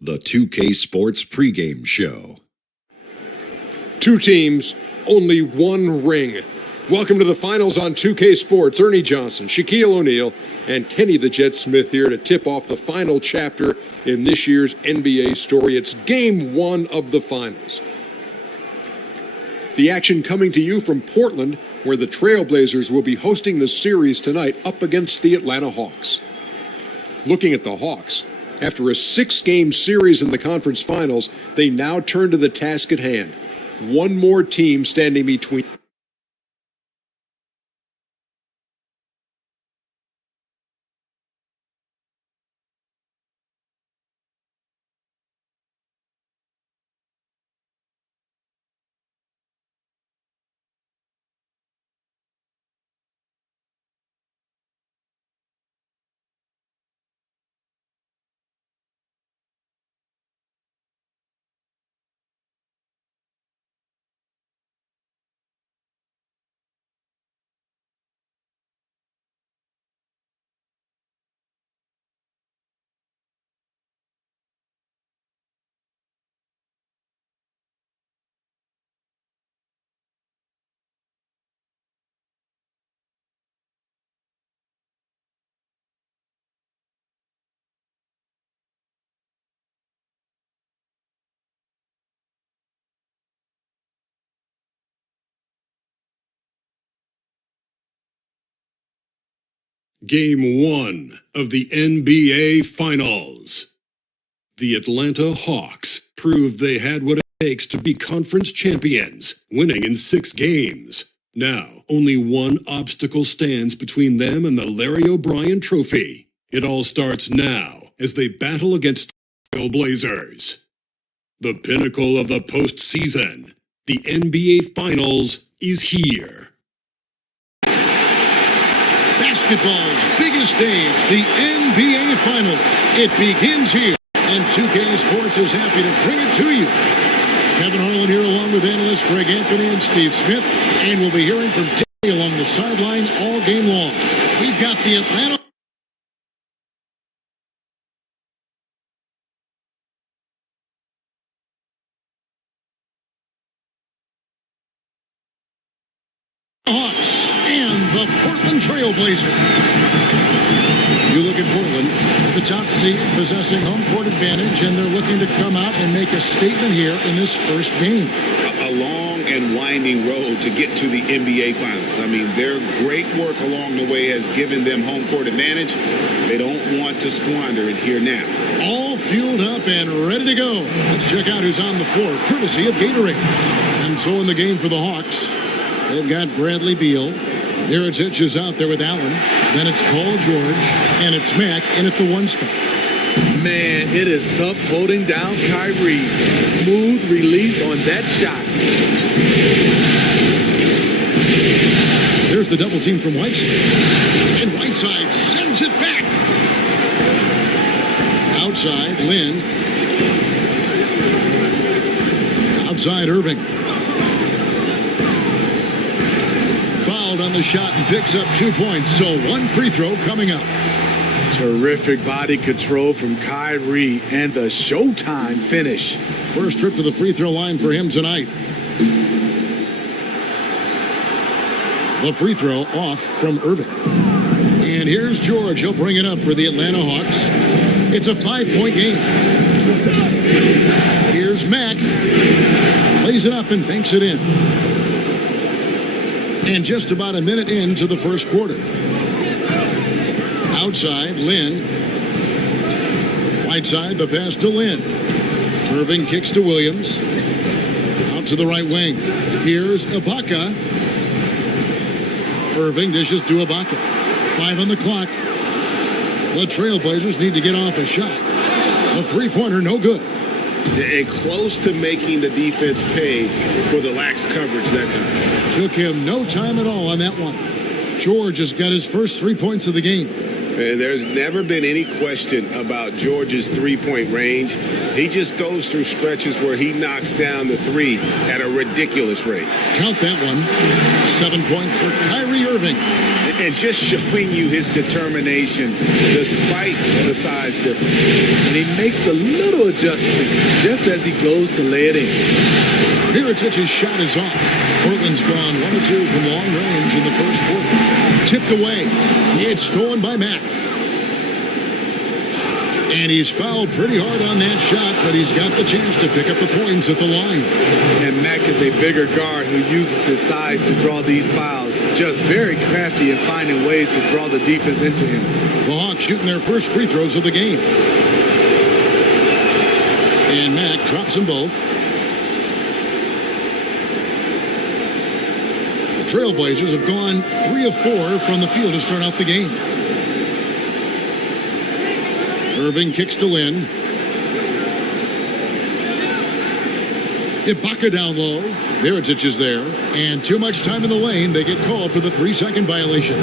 The 2K Sports pregame show. Two teams, only one ring. Welcome to the finals on 2K Sports. Ernie Johnson, Shaquille O'Neal, and Kenny the Jet Smith here to tip off the final chapter in this year's NBA story. It's game one of the finals. The action coming to you from Portland, where the Trailblazers will be hosting the series tonight up against the Atlanta Hawks. Looking at the Hawks, after a six-game series in the conference finals, they now turn to the task at hand. One more team standing between Game 1 of the NBA Finals. The Atlanta Hawks proved they had what it takes to be conference champions, winning in 6 games. Now, only one obstacle stands between them and the Larry O'Brien Trophy. It all starts now as they battle against the Trailblazers. The pinnacle of the postseason, the NBA Finals, is here. Basketball's biggest stage, the NBA Finals. It begins here, and 2K Sports is happy to bring it to you. Kevin Harlan here along with analysts Greg Anthony and Steve Smith, and we'll be hearing from Danny along the sideline all game long. We've got the Atlanta Hawks and the Portland Trailblazers. You look at Portland at the top seed, possessing home court advantage, and they're looking to come out and make a statement here in this first game. A long and winding road to get to the NBA Finals. I mean, their great work along the way has given them home court advantage. They don't want to squander it here now. All fueled up and ready to go. Let's check out who's on the floor, courtesy of Gatorade. And so in the game for the Hawks, they've got Bradley Beal. Mirotic is out there with Allen. Then it's Paul George. And it's Mack in at the 1 spot. Man, it is tough holding down Kyrie. Smooth release on that shot. There's the double team from Whiteside. And Whiteside sends it back. Outside, Lynn. Outside, Irving. Fouled on the shot and picks up 2 points. So one free throw coming up. Terrific body control from Kyrie and the showtime finish. First trip to the free throw line for him tonight. The free throw off from Irving. And here's George. He'll bring it up for the Atlanta Hawks. It's a 5-point game. Here's Mack. Lays it up and banks it in. And just about a minute into the first quarter. Outside, Lynn. Whiteside, the pass to Lynn. Irving kicks to Williams. Out to the right wing. Here's Ibaka. Irving dishes to Ibaka. 5 on the clock. The Trailblazers need to get off a shot. A three-pointer, no good. And close to making the defense pay for the lax coverage that time. Took him no time at all on that one. George has got his first 3 points of the game. And there's never been any question about George's three-point range. He just goes through stretches where he knocks down the three at a ridiculous rate. Count that one. 7 points for Kyrie Irving. And just showing you his determination despite the size difference. And he makes the little adjustment just as he goes to lay it in. Mirotic's shot is off. Portland's gone 1 or 2 from long range in the first quarter. Tipped away. It's stolen by Mack. And he's fouled pretty hard on that shot, but he's got the chance to pick up the points at the line. And Mack is a bigger guard who uses his size to draw these fouls. Just very crafty in finding ways to draw the defense into him. The Hawks shooting their first free throws of the game. And Mack drops them both. The Trailblazers have gone 3 of 4 from the field to start out the game. Irving kicks to Lynn. Ibaka down low. Mirotic is there. And too much time in the lane. They get called for the 3-second violation.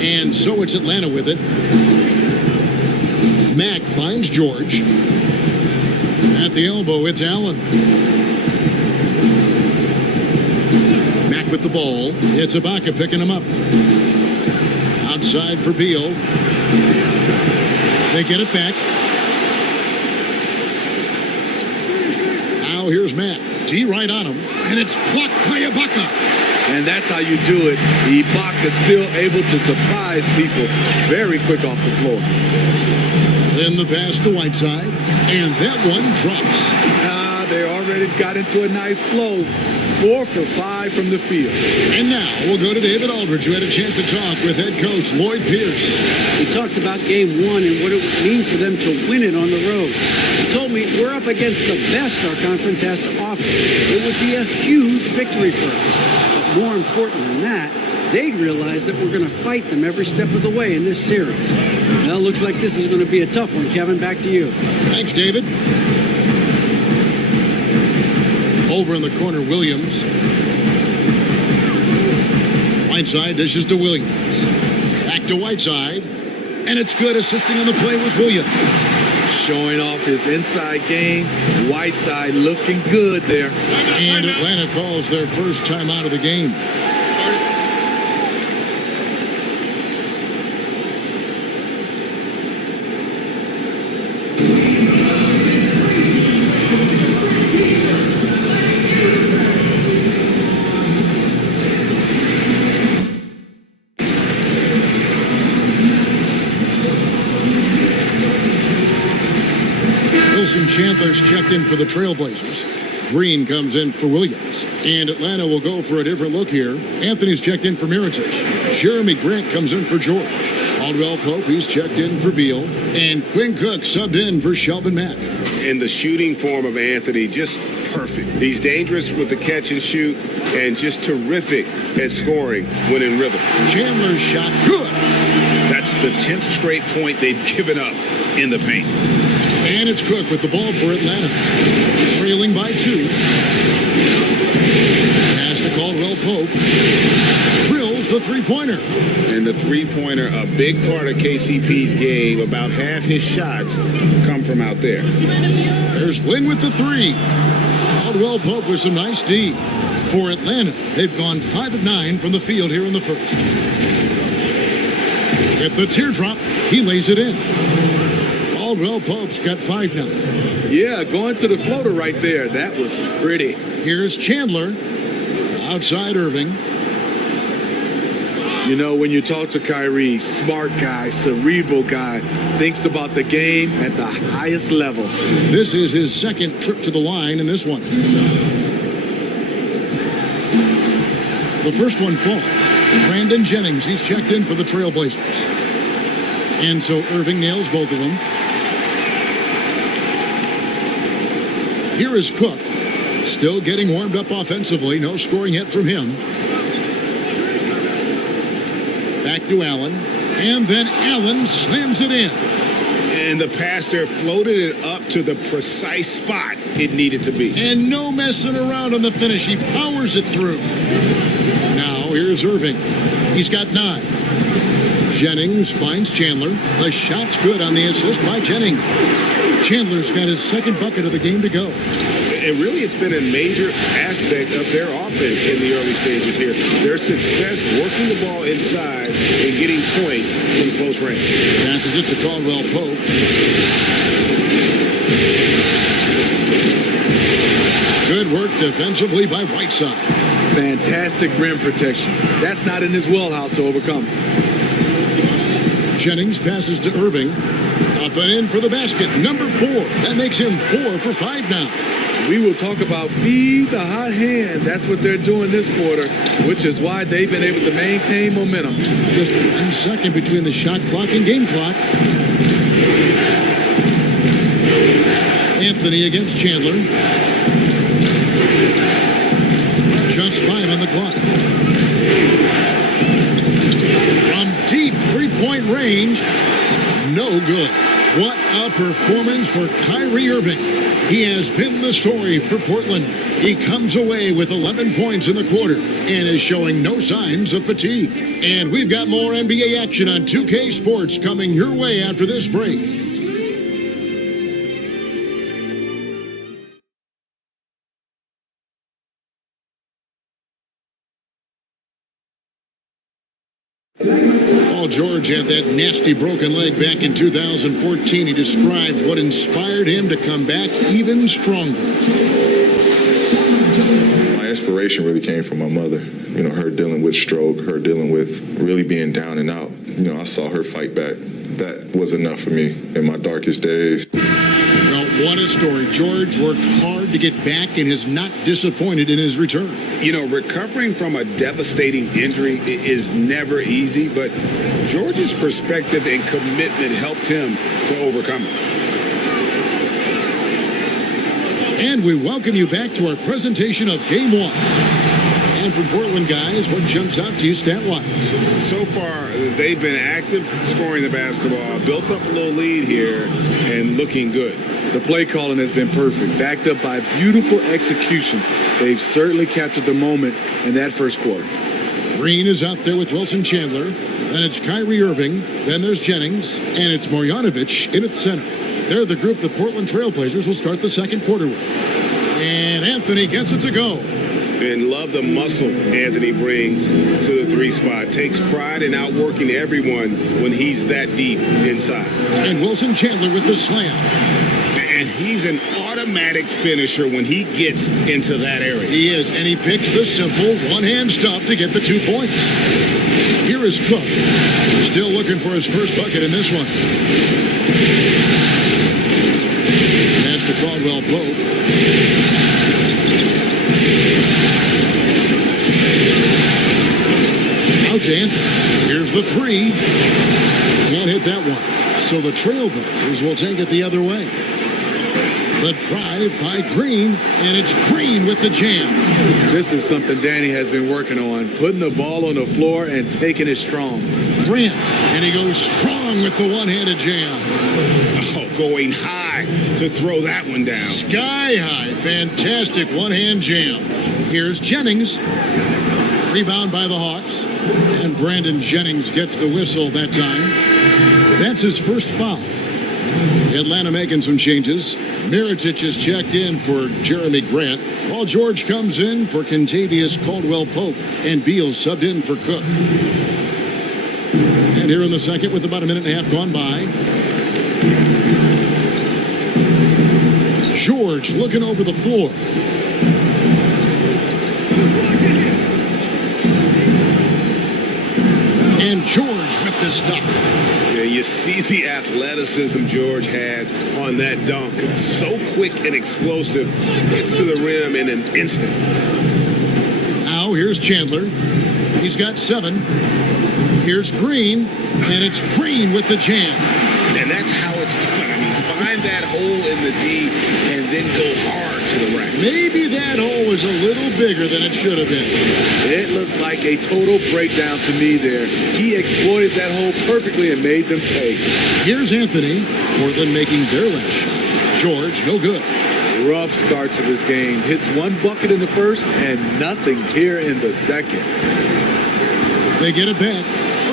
And so it's Atlanta with it. Mack finds George. At the elbow, it's Allen. Mack with the ball. It's Ibaka picking him up. Outside for Beal. They get it back. Now here's Mack. D right on him. And it's blocked by Ibaka. And that's how you do it. Ibaka still able to surprise people very quick off the floor. Then the pass to Whiteside. And that one drops. They already got into a nice flow. 4 for 5 from the field. And now we'll go to David Aldridge, who had a chance to talk with head coach Lloyd Pierce. He talked about game 1 and what it would mean for them to win it on the road. He told me we're up against the best our conference has to offer. It would be a huge victory for us. But more important than that, they'd realize that we're going to fight them every step of the way in this series. Well, looks like this is going to be a tough one. Kevin, back to you. Thanks, David. Over in the corner, Williams. Whiteside dishes to Williams. Back to Whiteside. And it's good. Assisting on the play was Williams. Showing off his inside game. Whiteside looking good there. And Atlanta calls their first timeout of the game. Chandler's checked in for the Trailblazers. Green comes in for Williams. And Atlanta will go for a different look here. Anthony's checked in for Mirotic. Jeremy Grant comes in for George. Caldwell Pope, he's checked in for Beal. And Quinn Cook subbed in for Shelvin Mack. And the shooting form of Anthony, just perfect. He's dangerous with the catch and shoot and just terrific at scoring when in rhythm. Chandler's shot, good. That's the 10th straight point they've given up in the paint. And it's Cook with the ball for Atlanta. Trailing by 2. Pass to Caldwell Pope. Drills the three-pointer. And the three-pointer, a big part of KCP's game. About half his shots come from out there. There's Lynn with the 3. Caldwell Pope with some nice D. For Atlanta, they've gone 5 of 9 from the field here in the first. At the teardrop, he lays it in. Caldwell Pope's got 5 now. Yeah, going to the floater right there. That was pretty. Here's Chandler. Outside Irving. You know, when you talk to Kyrie, smart guy, cerebral guy, thinks about the game at the highest level. This is his second trip to the line in this one. The first one falls. Brandon Jennings, he's checked in for the Trailblazers. And so Irving nails both of them. Here is Cook. Still getting warmed up offensively. No scoring yet from him. Back to Allen. And then Allen slams it in. And the pass there floated it up to the precise spot it needed to be. And no messing around on the finish. He powers it through. Now here's Irving. He's got 9. Jennings finds Chandler. The shot's good on the assist by Jennings. Chandler's got his second bucket of the game to go. And really, it's been a major aspect of their offense in the early stages here. Their success working the ball inside and getting points from close range. Passes it to Caldwell Pope. Good work defensively by Whiteside. Fantastic rim protection. That's not in his wheelhouse to overcome. Jennings passes to Irving. Up and in for the basket. Number 4. That makes him 4 for 5 now. We will talk about feed the hot hand. That's what they're doing this quarter, which is why they've been able to maintain momentum. Just 1 second between the shot clock and game clock. Anthony against Chandler. Just 5 on the clock. From deep three-point range, no good. What a performance for Kyrie Irving. He has been the story for Portland. He comes away with 11 points in the quarter and is showing no signs of fatigue. And we've got more NBA action on 2K Sports coming your way after this break. Paul George had that nasty broken leg back in 2014. He describes what inspired him to come back even stronger. My inspiration really came from my mother. You know, her dealing with stroke, her dealing with really being down and out. You know, I saw her fight back. That was enough for me in my darkest days. Well, what a story. George worked hard to get back and is not disappointed in his return. You know, recovering from a devastating injury is never easy, but George's perspective and commitment helped him to overcome it. And we welcome you back to our presentation of Game 1. And from Portland, guys, what jumps out to you stat-wise? So far, they've been active, scoring the basketball, built up a little lead here, and looking good. The play calling has been perfect, backed up by beautiful execution. They've certainly captured the moment in that first quarter. Green is out there with Wilson Chandler. Then it's Kyrie Irving. Then there's Jennings. And it's Marjanovic in at center. They're the group the Portland Trailblazers will start the second quarter with. And Anthony gets it to go. And love the muscle Anthony brings to the 3 spot. Takes pride in outworking everyone when he's that deep inside. And Wilson Chandler with the slam. And he's an automatic finisher when he gets into that area. He is, and he picks the simple one-hand stuff to get the 2 points. Here is Cook. Still looking for his first bucket in this one. Pass to Caldwell Pope. Out to Anthony. Here's the 3. Can't hit that one. So the Trailblazers will take it the other way. The drive by Green, and it's Green with the jam. This is something Danny has been working on, putting the ball on the floor and taking it strong. Grant, and he goes strong with the one-handed jam. Oh, going high to throw that one down. Sky high, fantastic one-hand jam. Here's Jennings. Rebound by the Hawks, and Brandon Jennings gets the whistle that time. That's his first foul. Atlanta making some changes. Mirotic is checked in for Jeremy Grant, while George comes in for Kentavious Caldwell-Pope, and Beal subbed in for Cook. And here in the second, with about a minute and a half gone by, George looking over the floor. And George with the stuff. Yeah, you see the athleticism George had on that dunk. It's so quick and explosive. Gets to the rim in an instant. Now here's Chandler. He's got 7. Here's Green, and it's Green with the jam. And that's how it's done. I mean, find that hole in the D and then go hard to the rack. Maybe that hole was a little bigger than it should have been. It looked like a total breakdown to me there. He exploited that hole perfectly and made them pay. Here's Anthony. Portland making their last shot. George, no good. Rough start to this game. Hits one bucket in the first and nothing here in the second. They get it back.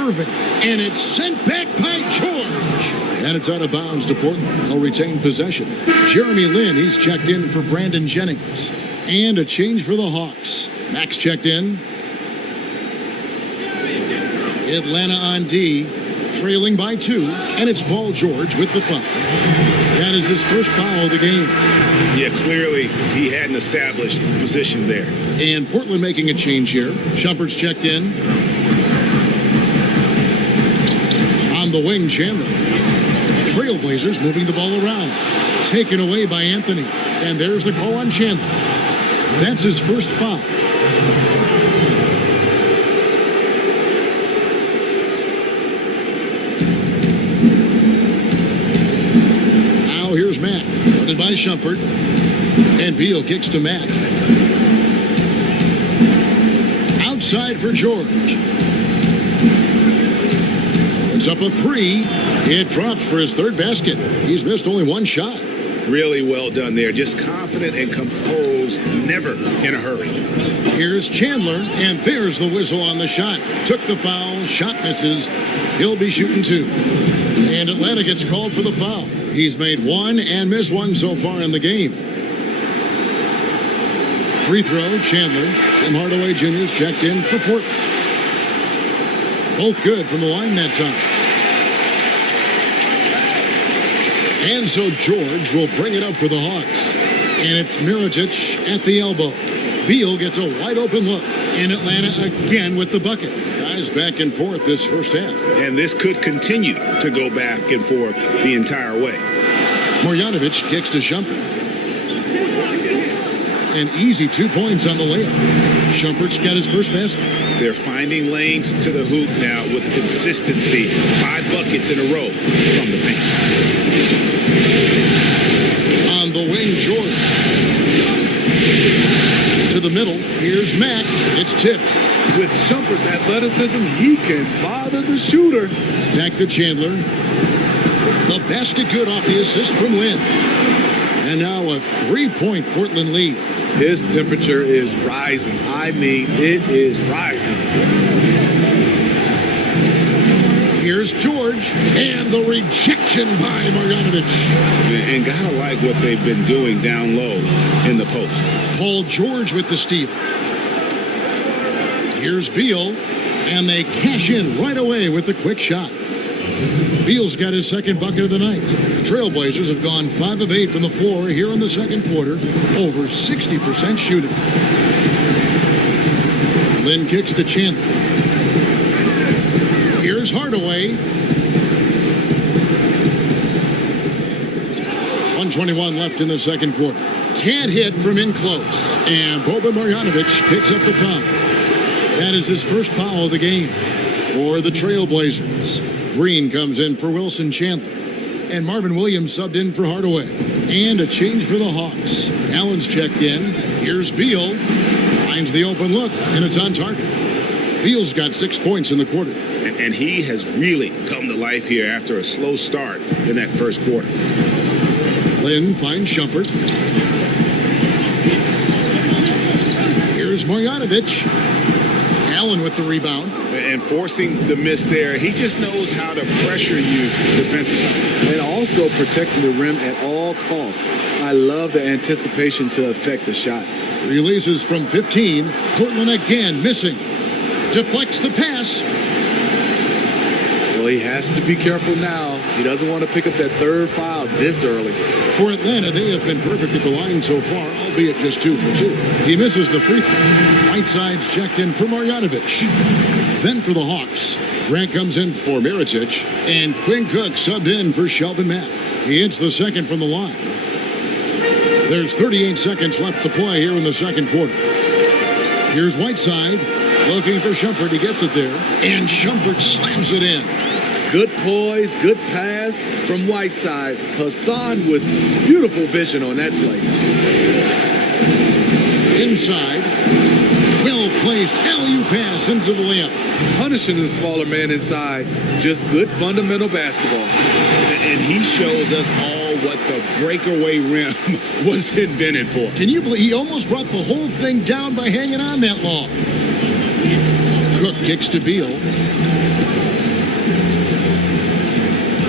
Irving. And it's sent back by George. And it's out of bounds to Portland. They'll retain possession. Jeremy Lin, he's checked in for Brandon Jennings. And a change for the Hawks. Max checked in. Atlanta on D, trailing by 2. And it's Paul George with the foul. That is his first foul of the game. Yeah, clearly he hadn't established position there. And Portland making a change here. Shumpert's checked in. On the wing, Chandler. Trailblazers moving the ball around. Taken away by Anthony. And there's the call on Chandler. That's his first foul. Now here's Mack. Guarded by Shumpert. And Beal kicks to Mack. Outside for George. It's up a 3. It drops for his third basket. He's missed only one shot. Really well done there. Just confident and composed, never in a hurry. Here's Chandler, and there's the whistle on the shot. Took the foul, shot misses. He'll be shooting 2. And Atlanta gets called for the foul. He's made 1 and missed 1 so far in the game. Free throw, Chandler. Tim Hardaway Jr. is checked in for Portland. Both good from the line that time. And so George will bring it up for the Hawks. And it's Mirotic at the elbow. Beal gets a wide open look. And Atlanta again with the bucket. Guys back and forth this first half. And this could continue to go back and forth the entire way. Marjanovic kicks to Shumpert. An easy 2 points on the layup. Shumpert's got his first basket. They're finding lanes to the hoop now with consistency. 5 buckets in a row from the paint. On the wing, George. To the middle. Here's Mack. It's tipped. With Shumpert's athleticism, he can bother the shooter. Back to Chandler. The basket good off the assist from Lin. And now a 3-point Portland lead. His temperature is rising. I mean, it is rising. Here's George. And the rejection by Marjanovic. And gotta like what they've been doing down low in the post. Paul George with the steal. Here's Beal. And they cash in right away with the quick shot. Beal's got his second bucket of the night. Trailblazers have gone 5 of 8 from the floor here in the second quarter. Over 60% shooting. Lin kicks to Chandler. Here's Hardaway. 1:21 left in the second quarter. Can't hit from in close. And Boban Marjanovic picks up the foul. That is his first foul of the game for the Trailblazers. Green comes in for Wilson Chandler. And Marvin Williams subbed in for Hardaway. And a change for the Hawks. Allen's checked in. Here's Beal. Finds the open look, and it's on target. Beal's got 6 points in the quarter. And he has really come to life here after a slow start in that first quarter. Lin finds Shumpert. Here's Marjanovic. Allen with the rebound. And forcing the miss there, he just knows how to pressure you defensively. And also protecting the rim at all costs. I love the anticipation to affect the shot. Releases from 15. Portland again missing. Deflects the pass. Well, he has to be careful now. He doesn't want to pick up that third foul this early. For Atlanta, they have been perfect at the line so far, albeit just 2 for 2. He misses the free throw. Whiteside's checked in for Marjanovic. Then for the Hawks, Grant comes in for Mirotic, and Quinn Cook subbed in for Shelvin Mack. He hits the second from the line. There's 38 seconds left to play here in the second quarter. Here's Whiteside, looking for Shumpert. He gets it there, and Shumpert slams it in. Good poise, good pass from Whiteside. Hassan with beautiful vision on that play. inside. Well-placed alley-oop pass into the layup. Punishing the smaller man inside. Just good fundamental basketball. And he shows us all what the breakaway rim was invented for. Can you believe he almost brought the whole thing down by hanging on that long? Cook kicks to Beal.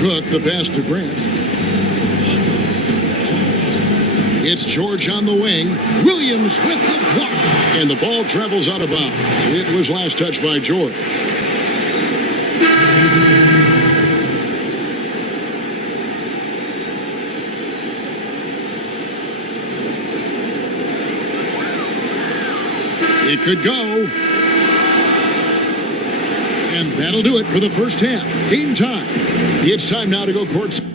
Cook, the pass to Grant. It's George on the wing. Williams with the block. And the ball travels out of bounds. It was last touched by George. It could go. And that'll do it for the first half. Game time. It's time now to go courtside.